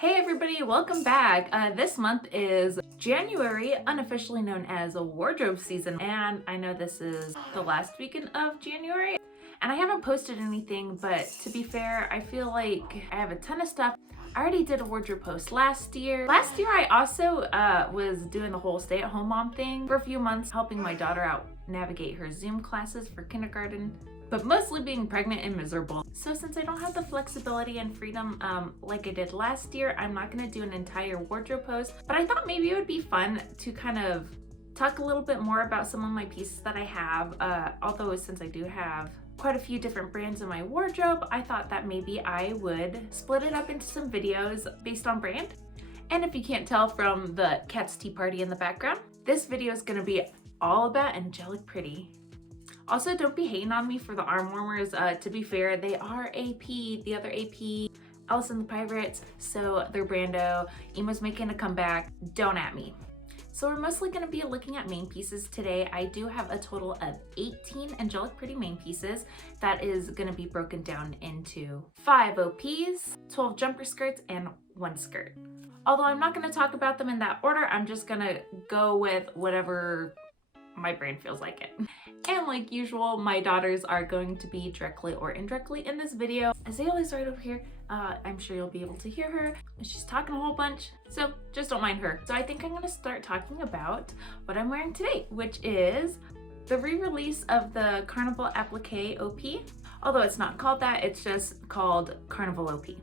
Hey everybody, welcome back. This month is January, unofficially known as a wardrobe season, and I know this is the last weekend of January, and I haven't posted anything, but to be fair, I feel like I have a ton of stuff. I already did a wardrobe post last year. Last year I also was doing the whole stay-at-home mom thing for a few months, helping my daughter out navigate her Zoom classes for kindergarten, but mostly being pregnant and miserable. So since I don't have the flexibility and freedom like I did last year, I'm not gonna do an entire wardrobe post, but I thought maybe it would be fun to kind of talk a little bit more about some of my pieces that I have. Although since I do have quite a few different brands in my wardrobe, I thought that maybe I would split it up into some videos based on brand. And if you can't tell from the cat's tea party in the background, this video is gonna be all about Angelic Pretty. Also, don't be hating on me for the arm warmers. To be fair, they are AP, the other AP, Alice and the Pirates, so they're brando. Emo's making a comeback, don't at me. So we're mostly gonna be looking at main pieces today. I do have a total of 18 Angelic Pretty main pieces. That is gonna be broken down into 5 OPs, 12 jumper skirts, and 1 skirt. Although I'm not gonna talk about them in that order, I'm just gonna go with whatever my brain feels like it. And like usual, my daughters are going to be directly or indirectly in this video. Azalea's right over here. I'm sure you'll be able to hear her. She's talking a whole bunch, so just don't mind her. So I think I'm gonna start talking about what I'm wearing today, which is the re-release of the Carnival applique OP. Although it's not called that, it's just called Carnival OP.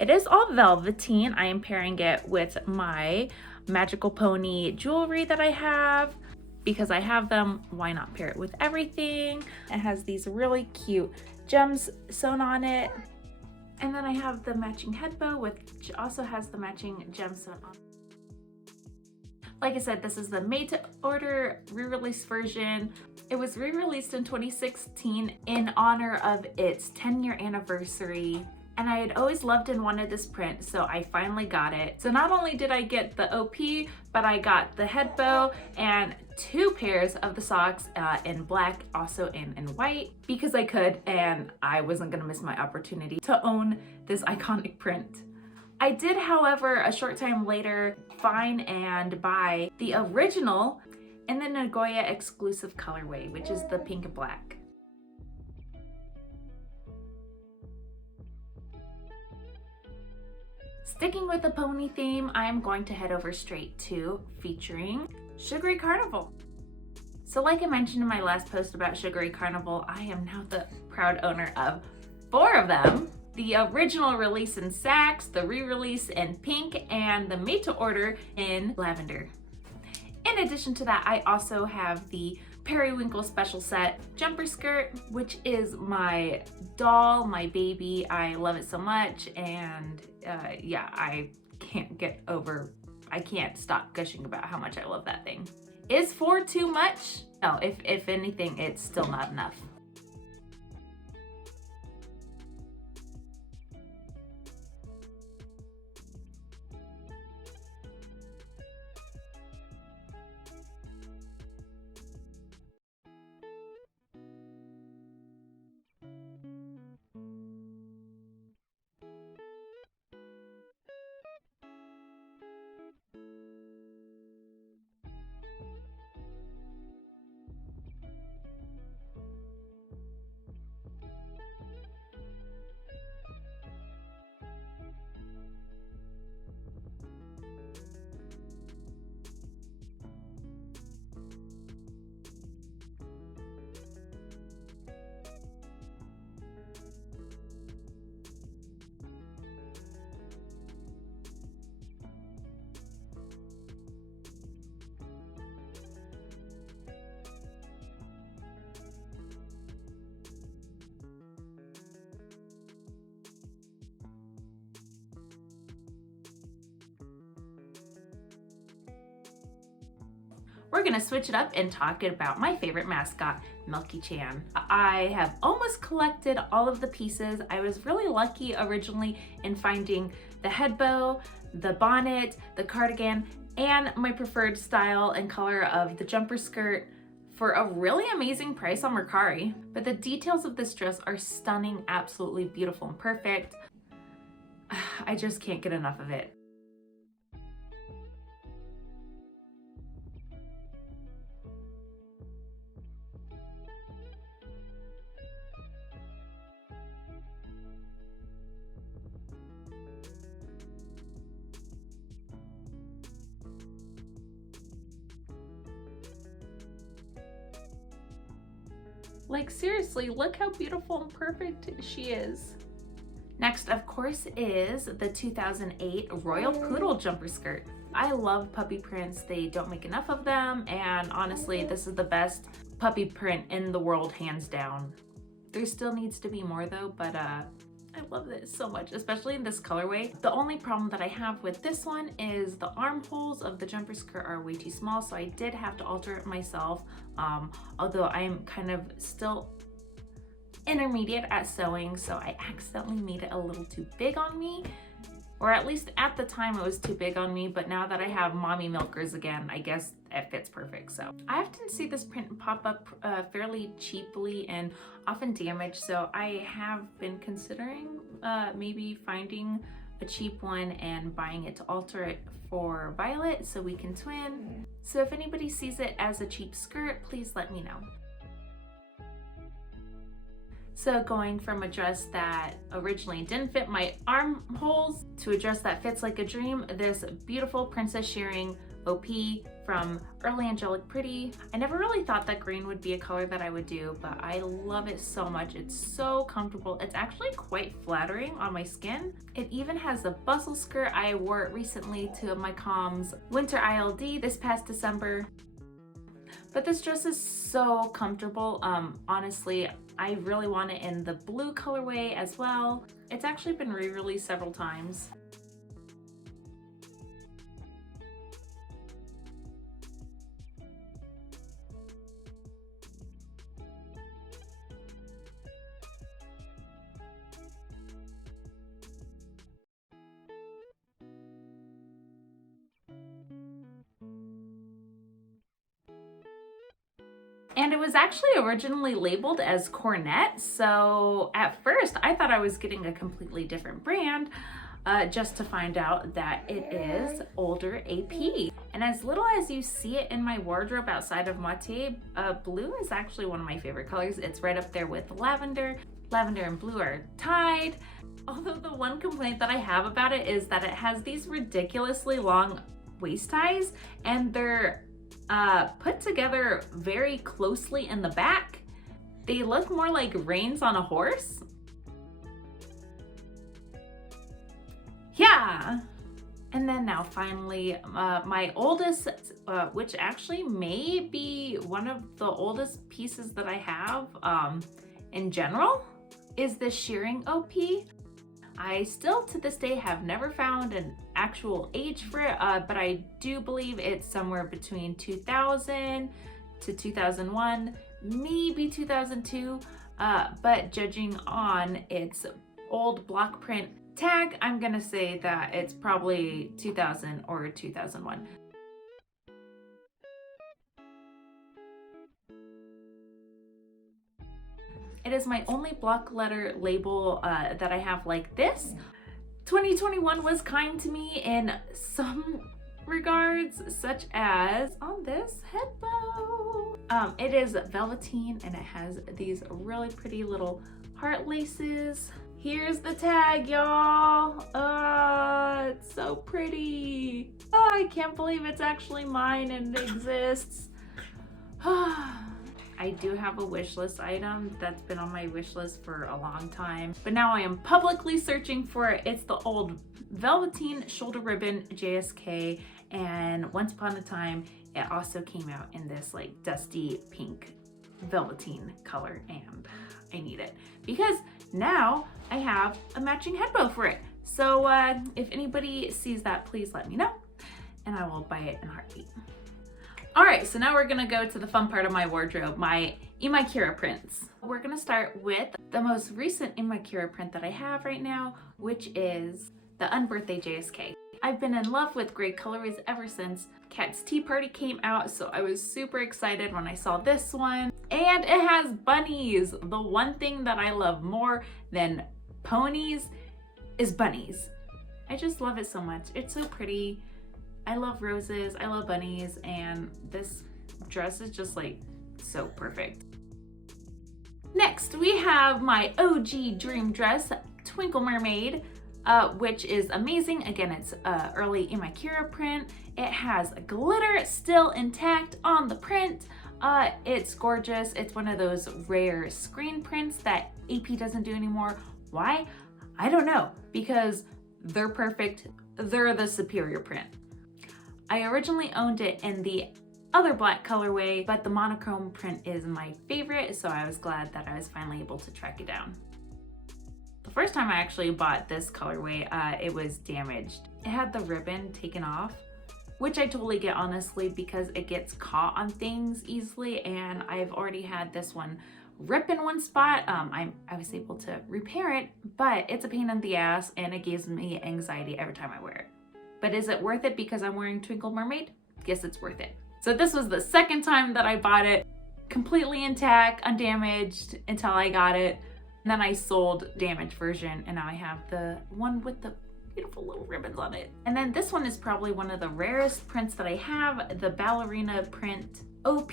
It is all velveteen. I am pairing it with my Magical Pony jewelry that I have. Because I have them, why not pair it with everything? It has these really cute gems sewn on it. And then I have the matching head bow, which also has the matching gems sewn on. Like I said, this is the made-to-order re-release version. It was re-released in 2016 in honor of its 10-year anniversary. And I had always loved and wanted this print, so I finally got it. So not only did I get the OP, but I got the head bow and 2 pairs of the socks in black, also in white, because I could, and I wasn't gonna miss my opportunity to own this iconic print. I did, however, a short time later, find and buy the original in the Nagoya exclusive colorway, which is the pink and black. Sticking with the pony theme, I am going to head over straight to featuring Sugary Carnival. So like I mentioned in my last post about Sugary Carnival, I am now the proud owner of 4 of them. The original release in sax, the re-release in pink, and the made-to-order in lavender. In addition to that, I also have the Periwinkle special set jumper skirt, which is my doll, my baby. I love it so much, and yeah, I can't stop gushing about how much I love that thing. Is 4 too much? No, if anything, it's still not enough. We're gonna switch it up and talk about my favorite mascot, Milky Chan. I have almost collected all of the pieces. I was really lucky originally in finding the head bow, the bonnet, the cardigan, and my preferred style and color of the jumper skirt for a really amazing price on Mercari. But the details of this dress are stunning, absolutely beautiful and perfect. I just can't get enough of it. Like seriously, look how beautiful and perfect she is. Next, of course, is the 2008 Royal Poodle jumper skirt. I love puppy prints. They don't make enough of them, and honestly, this is the best puppy print in the world, hands down. There still needs to be more though, but I love this so much, especially in this colorway. The only problem that I have with this one is the armholes of the jumper skirt are way too small, so I did have to alter it myself, although I am kind of still intermediate at sewing, so I accidentally made it a little too big on me, or at least at the time it was too big on me, but now that I have mommy milkers again, I guess it fits perfect. So I often see this print pop up fairly cheaply and often damaged, so I have been considering maybe finding a cheap one and buying it to alter it for Violet so we can twin. So if anybody sees it as a cheap skirt, please let me know. So going from a dress that originally didn't fit my armholes to a dress that fits like a dream, this beautiful princess shearing OP from early Angelic Pretty. I never really thought that green would be a color that I would do, but I love it so much. It's so comfortable. It's actually quite flattering on my skin. It even has a bustle skirt. I wore it recently to my com's winter ILD this past December. But this dress is so comfortable. Honestly, I really want it in the blue colorway as well. It's actually been re-released several times. And it was actually originally labeled as cornet, so at first I thought I was getting a completely different brand, just to find out that it is older AP. And as little as you see it in my wardrobe outside of Moitié, blue is actually one of my favorite colors. It's right up there with lavender. Lavender and blue are tied. Although the one complaint that I have about it is that it has these ridiculously long waist ties, and they're put together very closely in the back. They look more like reins on a horse. Yeah. And then now finally, my oldest, which actually may be one of the oldest pieces that I have in general, is the shearing OP. I still to this day have never found an actual age for it, but I do believe it's somewhere between 2000 to 2001, maybe 2002, but judging on its old block print tag, I'm gonna say that it's probably 2000 or 2001. It is my only block letter label that I have like this. 2021 was kind to me in some regards, such as on this head bow. It is velveteen and it has these really pretty little heart laces. Here's the tag, y'all. It's so pretty. Oh, I can't believe it's actually mine and it exists. I do have a wish list item that's been on my wish list for a long time, but now I am publicly searching for it. It's the old velveteen shoulder ribbon JSK, and once upon a time it also came out in this like dusty pink velveteen color, and I need it because now I have a matching head bow for it. So if anybody sees that, please let me know and I will buy it in a heartbeat. All right, so now we're gonna go to the fun part of my wardrobe, my kiera prints. We're gonna start with the most recent kiera print that I have right now, which is the Unbirthday JSK. I've been in love with gray colorways ever since Cat's Tea Party came out, so I was super excited when I saw this one. And it has bunnies. The one thing that I love more than ponies is bunnies. I just love it so much. It's so pretty. I love roses, I love bunnies, and this dress is just like so perfect. Next, we have my OG dream dress, Twinkle Mermaid, which is amazing. Again, it's early kiera print. It has glitter still intact on the print. It's gorgeous. It's one of those rare screen prints that AP doesn't do anymore. Why? I don't know, because they're perfect. They're the superior print. I originally owned it in the other black colorway, but the monochrome print is my favorite, so I was glad that I was finally able to track it down. The first time I actually bought this colorway, it was damaged. It had the ribbon taken off, which I totally get, honestly, because it gets caught on things easily, and I've already had this one rip in one spot. I was able to repair it, but it's a pain in the ass and it gives me anxiety every time I wear it. But is it worth it because I'm wearing Twinkle Mermaid? Yes, it's worth it. So this was the second time that I bought it, completely intact, undamaged, until I got it. And then I sold damaged version, and now I have the one with the beautiful little ribbons on it. And then this one is probably one of the rarest prints that I have, the ballerina print OP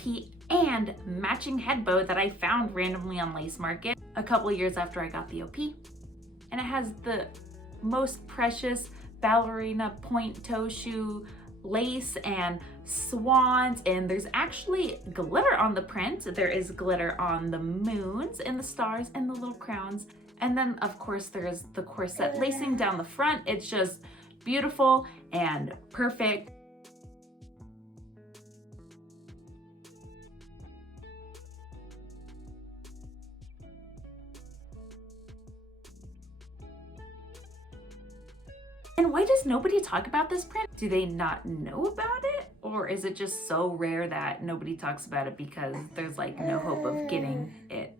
and matching head bow that I found randomly on Lace Market a couple of years after I got the OP. And it has the most precious ballerina point toe shoe lace and swans, and there's actually glitter on the print. There is glitter on the moons and the stars and the little crowns. And then of course there's the corset lacing down the front. It's just beautiful and perfect. And why does nobody talk about this print? Do they not know about it? Or is it just so rare that nobody talks about it because there's like no hope of getting it?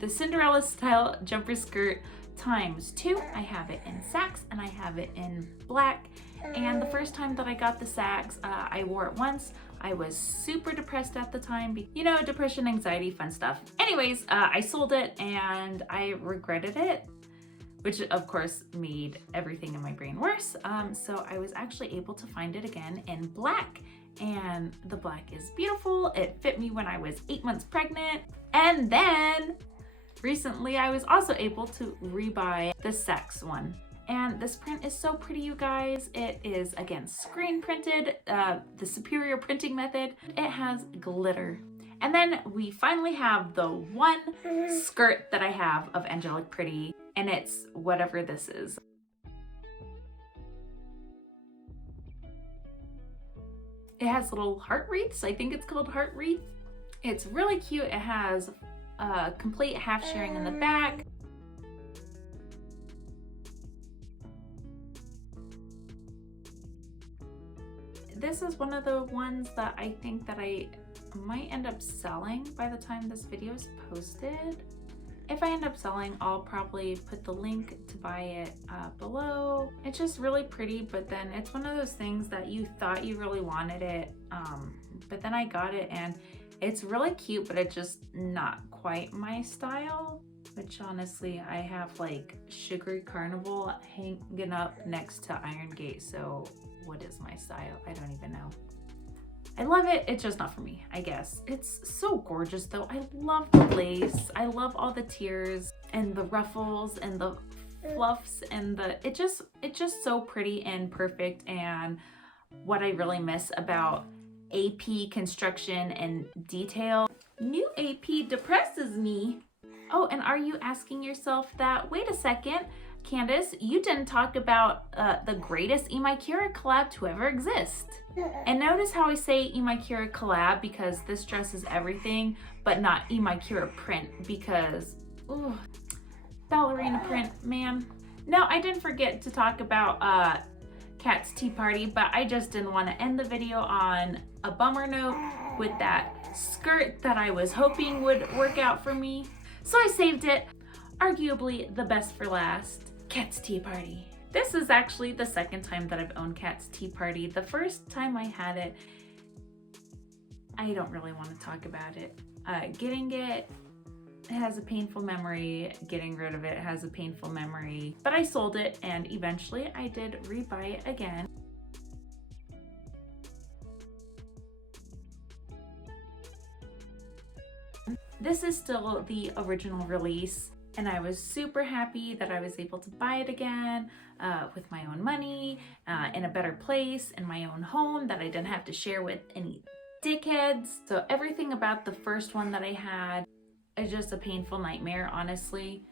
The Cinderella style jumper skirt ×2. I have it in sax and I have it in black. And the first time that I got the sax, I wore it once. I was super depressed at the time. You know, depression, anxiety, fun stuff. Anyways, I sold it and I regretted it, which of course made everything in my brain worse. So I was actually able to find it again in black. And the black is beautiful. It fit me when I was 8 months pregnant. And then recently, I was also able to rebuy the sax one. And this print is so pretty, you guys. It is, again, screen printed, the superior printing method. It has glitter. And then we finally have the one skirt that I have of Angelic Pretty, and it's whatever this is. It has little heart wreaths. I think it's called heart wreath. It's really cute. It has complete half shearing in the back. This is one of the ones that I think that I might end up selling by the time this video is posted. If I end up selling, I'll probably put the link to buy it below. It's just really pretty, but then it's one of those things that you thought you really wanted it, but then I got it and it's really cute, but it's just not quite my style, which honestly, I have like Sugary Carnival hanging up next to Iron Gate, so what is my style? I don't even know. I love it, it's just not for me, I guess. It's so gorgeous though. I love the lace, I love all the tiers and the ruffles and the fluffs and it's just so pretty and perfect. And what I really miss about AP construction and detail. New AP depresses me. Oh, and are you asking yourself that? Wait a second, Candace, you didn't talk about the greatest Kiera collab to ever exist. And notice how I say Kiera collab because this dress is everything, but not Kiera print because, ooh, ballerina print, man. No, I didn't forget to talk about Cat's Tea Party, but I just didn't want to end the video on a bummer note with that skirt that I was hoping would work out for me. So I saved it, arguably the best for last, Cat's Tea Party. This is actually the second time that I've owned Cat's Tea Party. The first time I had it, I don't really want to talk about it. Getting it has a painful memory, getting rid of it has a painful memory, but I sold it and eventually I did rebuy it again. This is still the original release, and I was super happy that I was able to buy it again with my own money, in a better place, in my own home that I didn't have to share with any dickheads. So everything about the first one that I had is just a painful nightmare, honestly.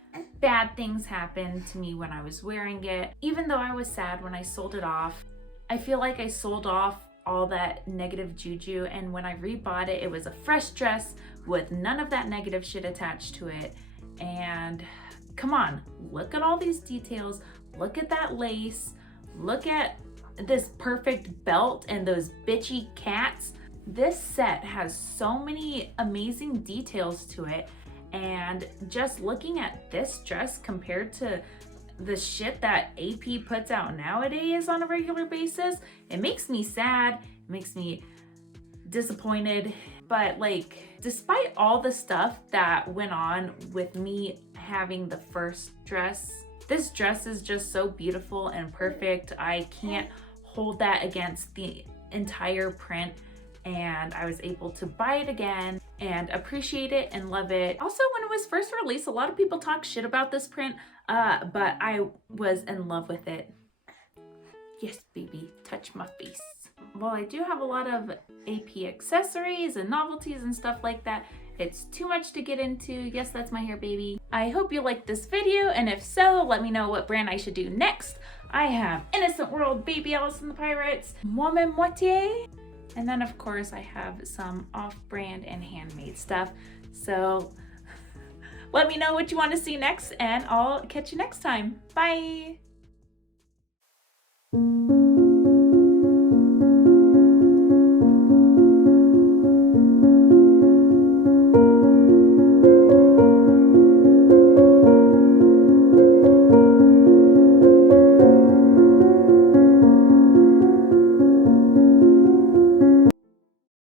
Bad things happened to me when I was wearing it. Even though I was sad when I sold it off, I feel like I sold off all that negative juju, and when I rebought it, it was a fresh dress with none of that negative shit attached to it. And come on, look at all these details, look at that lace, look at this perfect belt and those bitchy cats. This set has so many amazing details to it, and just looking at this dress compared to the shit that AP puts out nowadays on a regular basis, it makes me sad, it makes me disappointed. But like, despite all the stuff that went on with me having the first dress, this dress is just so beautiful and perfect. I can't hold that against the entire print, and I was able to buy it again and appreciate it and love it. Also, when it was first released, a lot of people talk shit about this print, but I was in love with it. Yes, baby, touch my face. Well, I do have a lot of AP accessories and novelties and stuff like that. It's too much to get into. Yes, that's my hair, baby. I hope you liked this video, and if so, let me know what brand I should do next. I have Innocent World, Baby Alice and the Pirates, Moi Même Moitié, and then of course I have some off-brand and handmade stuff. So let me know what you want to see next, and I'll catch you next time. Bye!